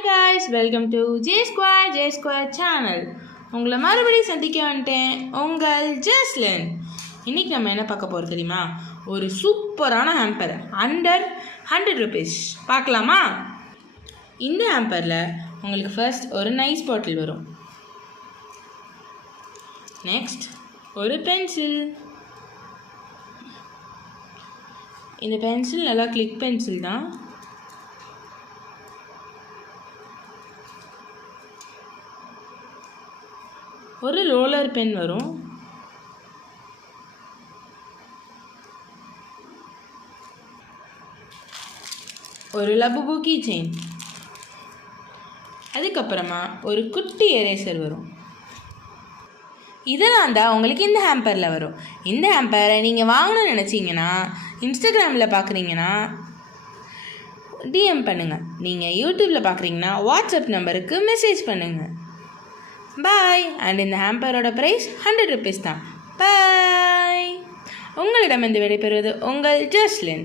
Hi guys, welcome to J square channel. உங்களை மறுபடியும் சந்திக்க வந்துட்டேன், உங்கள் ஜஸ்லின். இன்றைக்கி நம்ம என்ன பார்க்க போகிறோம் தெரியுமா? ஒரு சூப்பரான ஹேம்பர் அண்டர் 100 rupees பார்க்கலாமா? இந்த ஹேம்பரில் உங்களுக்கு ஃபர்ஸ்ட் ஒரு நைஸ் பாட்டில் வரும். நெக்ஸ்ட் ஒரு பென்சில். இந்த பென்சில் நல்லா கிளிக் பென்சில் தான். ஒரு ரோலர் பென் வரும். ஒரு லபுபு கீ செயின். அதுக்கப்புறமா ஒரு குட்டி எரேசர் வரும். இதெல்லாம் தான் உங்களுக்கு இந்த ஹேம்பரில் வரும். இந்த ஹேம்பரை நீங்கள் வாங்கணும்னு நினச்சிங்கன்னா இன்ஸ்டாகிராமில் பார்க்குறீங்கன்னா டிஎம் பண்ணுங்கள். நீங்கள் யூடியூப்பில் பார்க்குறீங்கன்னா வாட்ஸ்அப் நம்பருக்கு மெசேஜ் பண்ணுங்கள். பாய். அண்ட் இந்த ஹேம்பரோட ப்ரைஸ் 100 rupees தான். பாய். உங்களிடம் இந்த விடைபெறுவது உங்கள் ஜஸ்லின்.